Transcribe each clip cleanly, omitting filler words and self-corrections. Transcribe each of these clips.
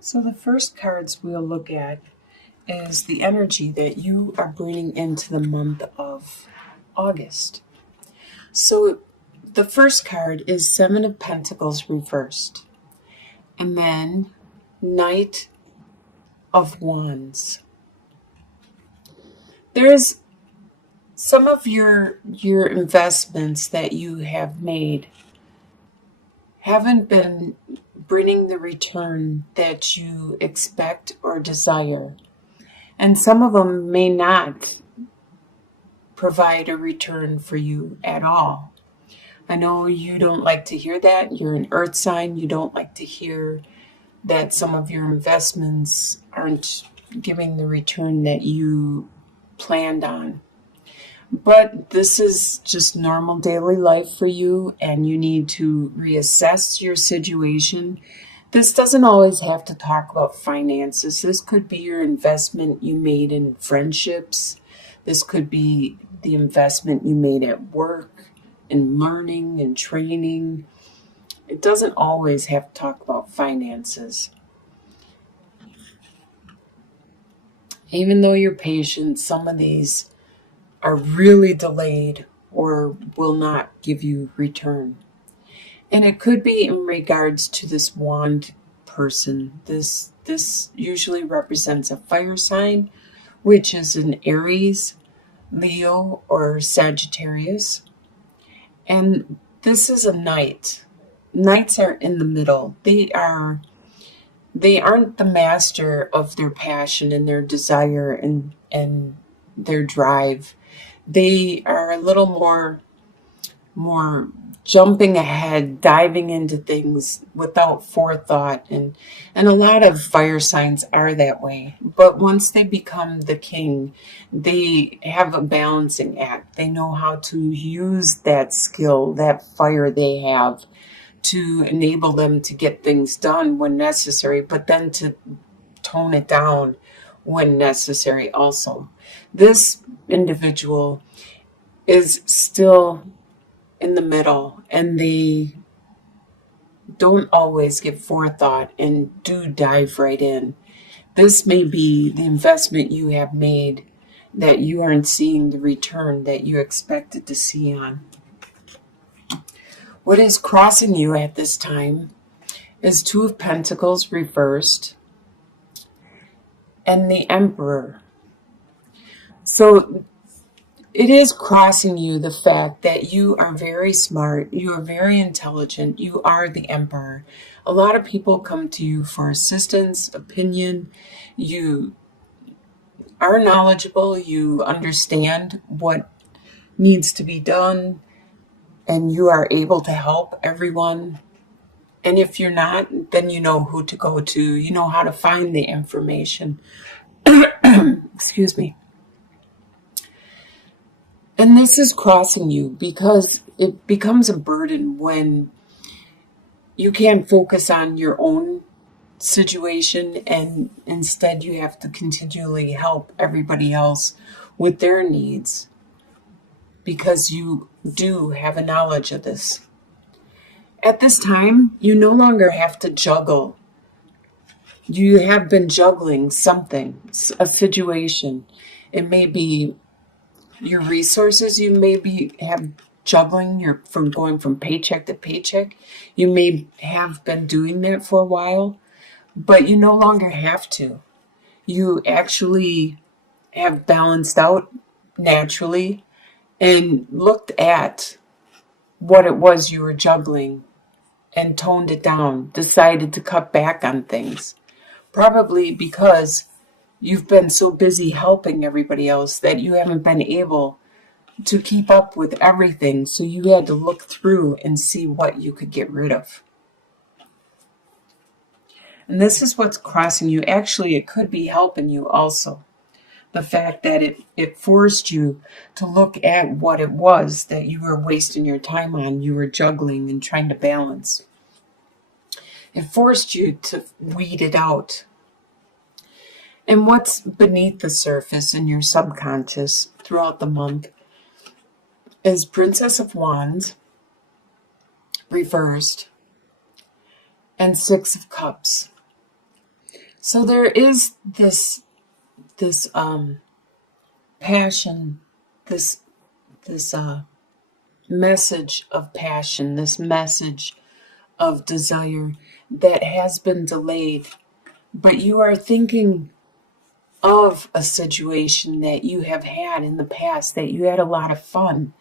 So the first cards we'll look at is the energy that you are bringing into the month of August. So the first card is Seven of Pentacles reversed, and then Knight of Wands. There's some of your investments that you have made haven't been bringing the return that you expect or desire. And some of them may not provide a return for you at all. I know you don't like to hear that. You're an earth sign. You don't like to hear that some of your investments aren't giving the return that you planned on. But this is just normal daily life for you, and you need to reassess your situation. This doesn't always have to talk about finances. This could be your investment you made in friendships. This could be the investment you made at work, in learning and training. It doesn't always have to talk about finances. Even though you're patient, some of these are really delayed or will not give you return. And it could be in regards to this wand person. This usually represents a fire sign, which is an Aries, Leo, or Sagittarius. And this is a knight. Knights are in the middle. They aren't the master of their passion and their desire and their drive. They are a little more jumping ahead, diving into things without forethought, and a lot of fire signs are that way. But once they become the king, they have a balancing act. They know how to use that skill, that fire they have, to enable them to get things done when necessary, but then to tone it down when necessary also. This individual is still in the middle, and they don't always give forethought and do dive right in. This may be the investment you have made that you aren't seeing the return that you expected to see on. What is crossing you at this time is Two of Pentacles reversed and the Emperor. So it is crossing you the fact that you are very smart, you are very intelligent, you are the Emperor. A lot of people come to you for assistance, opinion. You are knowledgeable, you understand what needs to be done, and you are able to help everyone. And if you're not, then you know who to go to. You know how to find the information. Excuse me. And this is crossing you because it becomes a burden when you can't focus on your own situation, and instead you have to continually help everybody else with their needs because you do have a knowledge of this. At this time, you no longer have to juggle. You have been juggling something, a situation. It may be your resources. You may have juggling from going from paycheck to paycheck. You may have been doing that for a while, but you no longer have to. You actually have balanced out naturally and looked at what it was you were juggling and toned it down, decided to cut back on things. Probably because you've been so busy helping everybody else that you haven't been able to keep up with everything. So you had to look through and see what you could get rid of. And this is what's crossing you. Actually, it could be helping you also. The fact that it forced you to look at what it was that you were wasting your time on, you were juggling and trying to balance. It forced you to weed it out. And what's beneath the surface in your subconscious throughout the month is Princess of Wands reversed and Six of Cups. So there is this passion, this this message of passion, this message of desire that has been delayed, but you are thinking of a situation that you have had in the past, that you had a lot of fun.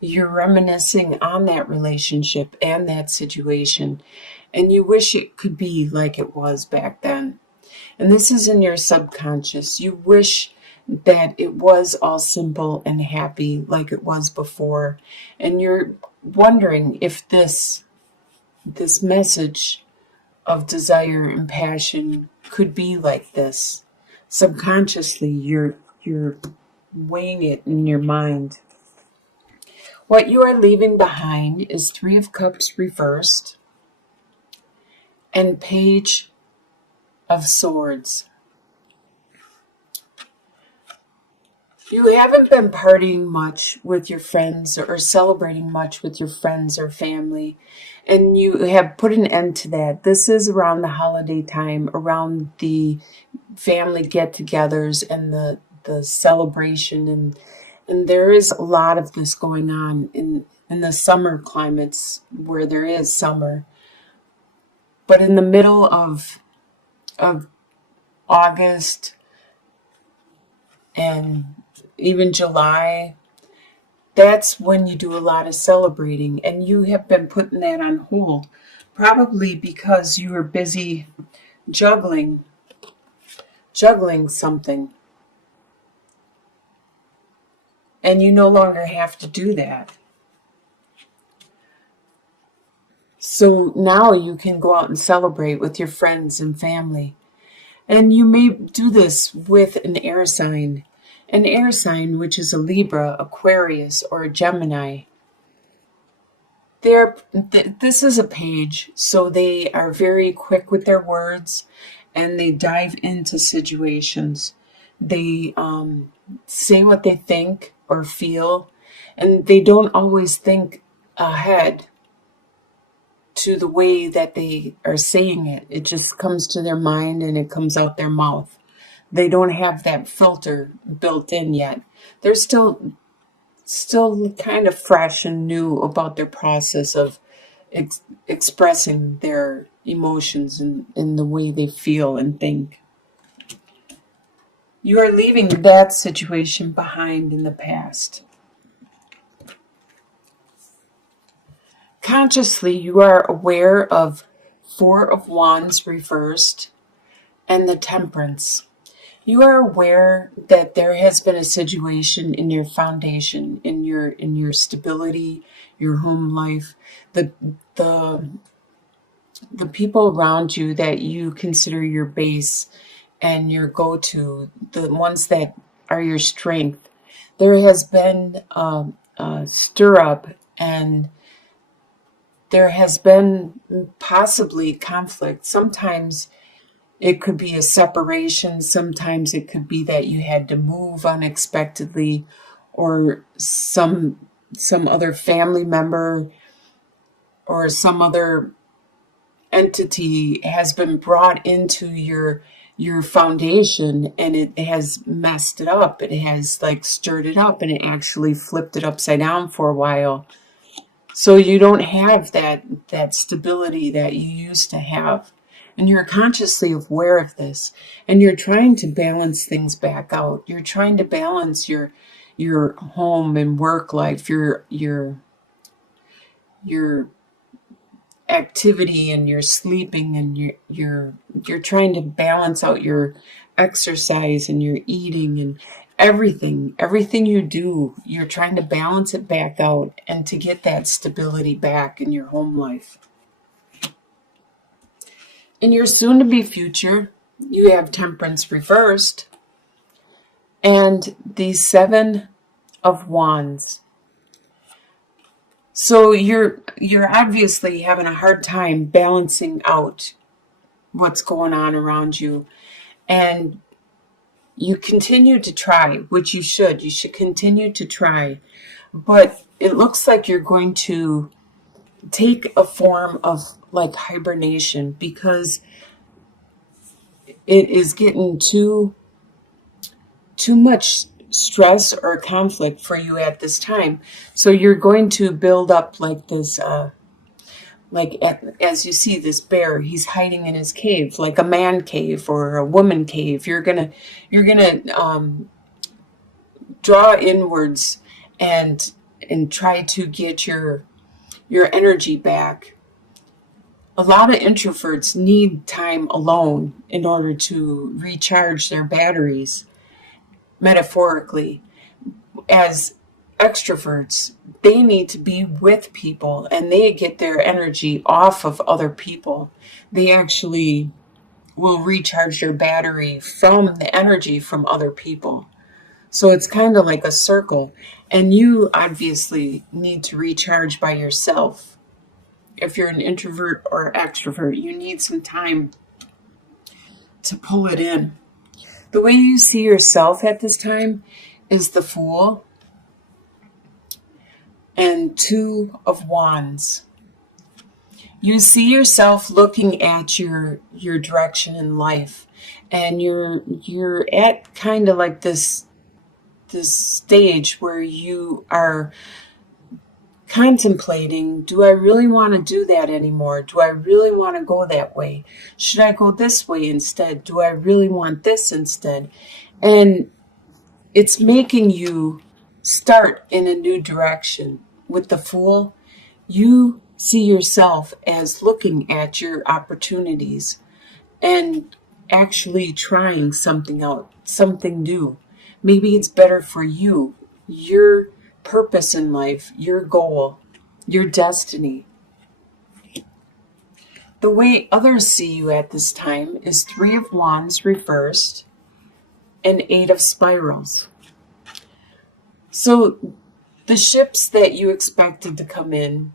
You're reminiscing on that relationship and that situation, and you wish it could be like it was back then. And this is in your subconscious. You wish that it was all simple and happy like it was before. And you're wondering if this message of desire and passion could be like this. Subconsciously, you're weighing it in your mind. What you are leaving behind is Three of Cups reversed and Page of Swords. You haven't been partying much with your friends or celebrating much with your friends or family, and you have put an end to that. This is around the holiday time, around the family get-togethers and the celebration, and there is a lot of this going on in the summer climates where there is summer. But in the middle of August and even July, that's when you do a lot of celebrating, and you have been putting that on hold, probably because you were busy juggling something, and you no longer have to do that. So now you can go out and celebrate with your friends and family. And you may do this with an air sign. An air sign, which is a Libra, Aquarius, or a Gemini. This is a page, so they are very quick with their words, and they dive into situations. They say what they think or feel, and they don't always think ahead to the way that they are saying it. It just comes to their mind and it comes out their mouth. They don't have that filter built in yet. They're still kind of fresh and new about their process of expressing their emotions in the way they feel and think. You are leaving that situation behind in the past. Consciously, you are aware of Four of Wands reversed and the Temperance. You are aware that there has been a situation in your foundation, in your stability, your home life, the people around you that you consider your base and your go-to, the ones that are your strength. There has been a stir up, and there has been possibly conflict. Sometimes it could be a separation. Sometimes it could be that you had to move unexpectedly, or some other family member or some other entity has been brought into your foundation, and it has messed it up. It has like stirred it up, and it actually flipped it upside down for a while. So you don't have that stability that you used to have. And you're consciously aware of this. And you're trying to balance things back out. You're trying to balance your home and work life, your activity and your sleeping, and you're trying to balance out your exercise and your eating and everything you do. You're trying to balance it back out and to get that stability back in your home life. In your soon-to-be future, you have Temperance reversed and the Seven of Wands. So you're obviously having a hard time balancing out what's going on around you, and you continue to try, which you should. You should continue to try, but it looks like you're going to take a form of like hibernation, because it is getting too much stress or conflict for you at this time. So you're going to build up like this, as you see this bear, he's hiding in his cave, like a man cave or a woman cave. You're gonna draw inwards and try to get your energy back. A lot of introverts need time alone in order to recharge their batteries, metaphorically. As extroverts, they need to be with people and they get their energy off of other people. They actually will recharge their battery from the energy from other people. So it's kind of like a circle. And you obviously need to recharge by yourself. If you're an introvert or extrovert, you need some time to pull it in. The way you see yourself at this time is the Fool and Two of Wands. You see yourself looking at your direction in life, and you're at kind of like this stage where you are contemplating, do I really want to do that anymore? Do I really want to go that way? Should I go this way instead? Do I really want this instead? And it's making you start in a new direction. With the Fool, you see yourself as looking at your opportunities and actually trying something out, something new. Maybe it's better for you, your purpose in life, your goal, your destiny. The way others see you at this time is Three of Wands reversed and Eight of Spirals. So the ships that you expected to come in,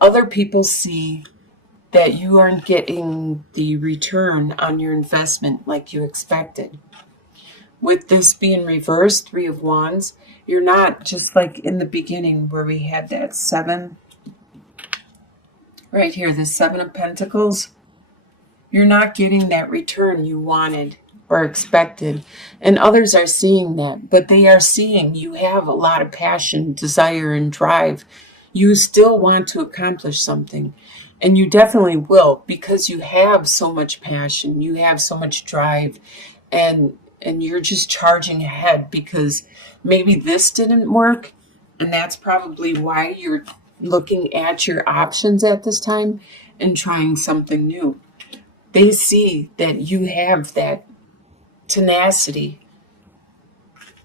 other people see that you aren't getting the return on your investment like you expected. With this being reversed, Three of Wands, you're not just like in the beginning where we had that seven, right here, the Seven of Pentacles. You're not getting that return you wanted or expected. And others are seeing that, but they are seeing you have a lot of passion, desire, and drive. You still want to accomplish something. And you definitely will, because you have so much passion, you have so much drive, and you're just charging ahead because maybe this didn't work, and that's probably why you're looking at your options at this time and trying something new. They see that you have that tenacity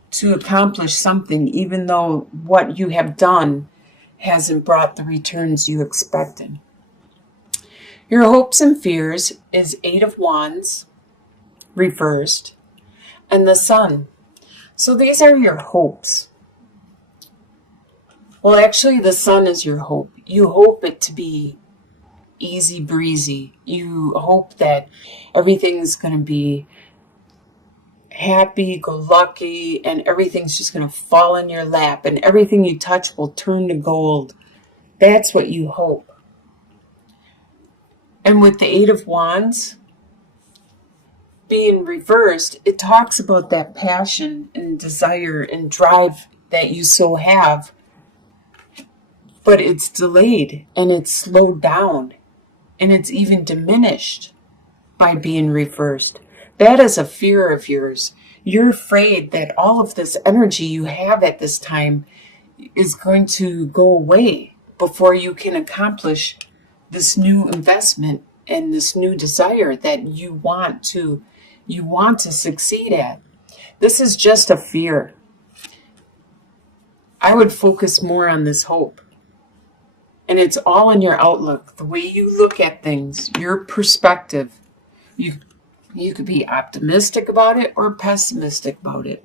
to accomplish something, even though what you have done hasn't brought the returns you expected. Your hopes and fears is Eight of Wands reversed and the Sun. So these are your hopes. Well, actually, the Sun is your hope. You hope it to be easy breezy. You hope that everything's going to be happy, go lucky, and everything's just going to fall in your lap, and everything you touch will turn to gold. That's what you hope. And with the Eight of Wands being reversed, it talks about that passion and desire and drive that you so have, but it's delayed and it's slowed down and it's even diminished by being reversed. That is a fear of yours. You're afraid that all of this energy you have at this time is going to go away before you can accomplish this new investment and this new desire that you want to succeed at. This is just a fear. I would focus more on this hope. And it's all in your outlook, the way you look at things, your perspective. You could be optimistic about it or pessimistic about it.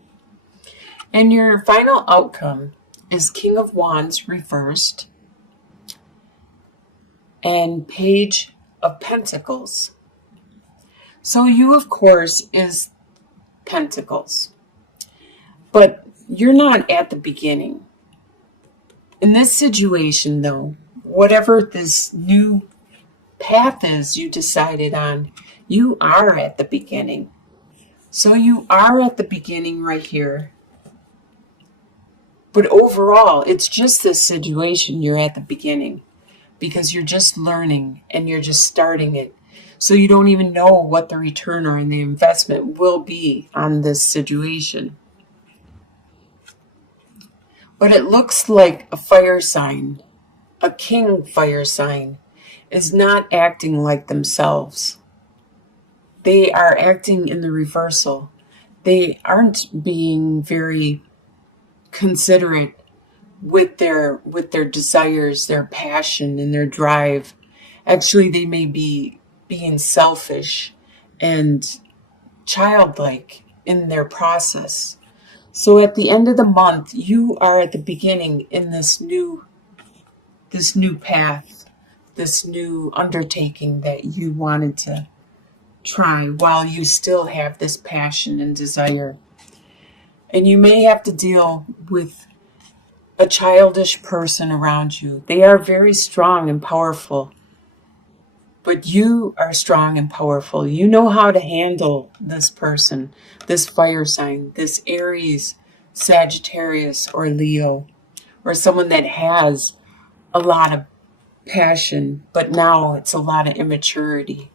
And your final outcome is King of Wands reversed and Page of Pentacles. So you, of course, is Pentacles. But you're not at the beginning. In this situation, though, whatever this new path is you decided on, You are at the beginning. So you are at the beginning right here. But overall, it's just this situation you're at the beginning because you're just learning and you're just starting it. So you don't even know what the return or the investment will be on this situation. But it looks like a fire sign, a king fire sign, is not acting like themselves. They are acting in the reversal. They aren't being very considerate with their desires, their passion, and their drive. Actually, they may be being selfish and childlike in their process. So at the end of the month, you are at the beginning in this new path, this new undertaking that you wanted to try while you still have this passion and desire. And you may have to deal with a childish person around you. They are very strong and powerful, but you are strong and powerful. You know how to handle this person, this fire sign, this Aries, Sagittarius, or Leo, or someone that has a lot of passion, but now it's a lot of immaturity.